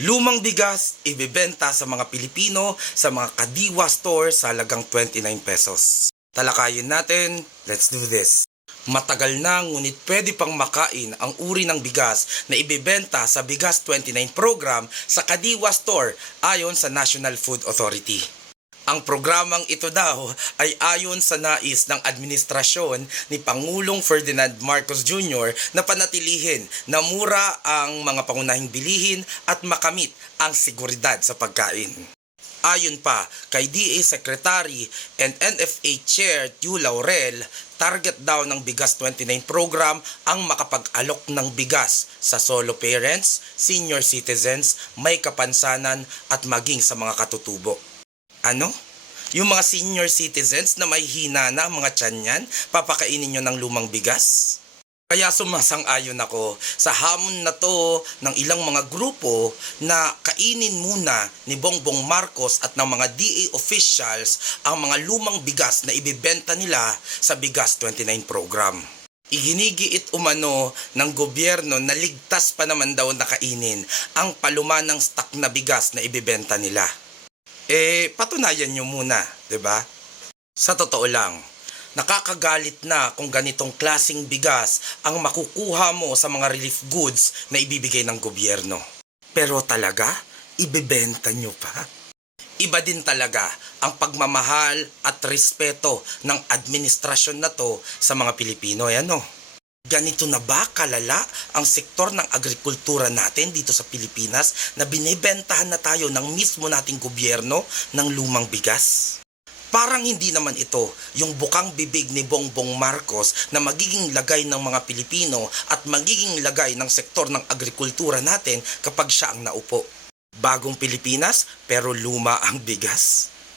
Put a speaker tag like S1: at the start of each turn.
S1: Lumang bigas, ibebenta sa mga Pilipino sa mga kadiwa store sa halagang 29 pesos. Talakayin natin, let's do this. Matagal na ngunit pwede pang makain ang uri ng bigas na ibebenta sa Bigas 29 program sa Kadiwa Store ayon sa National Food Authority. Ang programang ito daw ay ayon sa nais ng administrasyon ni Pangulong Ferdinand Marcos Jr. na panatilihin na mura ang mga pangunahing bilihin at makamit ang seguridad sa pagkain. Ayon pa kay DA Secretary and NFA Chair Tiu Laurel, target daw ng Bigas 29 program ang makapag-alok ng bigas sa solo parents, senior citizens, may kapansanan at maging sa mga katutubo. Ano? Yung mga senior citizens na may hina na ang mga tiyan yan, papakainin nyo ng lumang bigas? Kaya sumasang-ayon ako sa hamon na to ng ilang mga grupo na kainin muna ni Bongbong Marcos at ng mga DA officials ang mga lumang bigas na ibibenta nila sa Bigas 29 program. Iginigiit umano ng gobyerno na ligtas pa naman daw na kainin ang palumanang stock na bigas na ibibenta nila. Eh, patunayan nyo muna, 'di ba? Sa totoo lang, nakakagalit na kung ganitong klasing bigas ang makukuha mo sa mga relief goods na ibibigay ng gobyerno. Pero talaga, ibebenta nyo pa? Iba din talaga ang pagmamahal at respeto ng administrasyon na to sa mga Pilipino. Ano? Ganito na ba kalala ang sektor ng agrikultura natin dito sa Pilipinas na binibentahan na tayo ng mismo nating gobyerno ng lumang bigas? Parang hindi naman ito yung bukang bibig ni Bongbong Marcos na magiging lagay ng mga Pilipino at magiging lagay ng sektor ng agrikultura natin kapag siya ang naupo. Bagong Pilipinas pero luma ang bigas.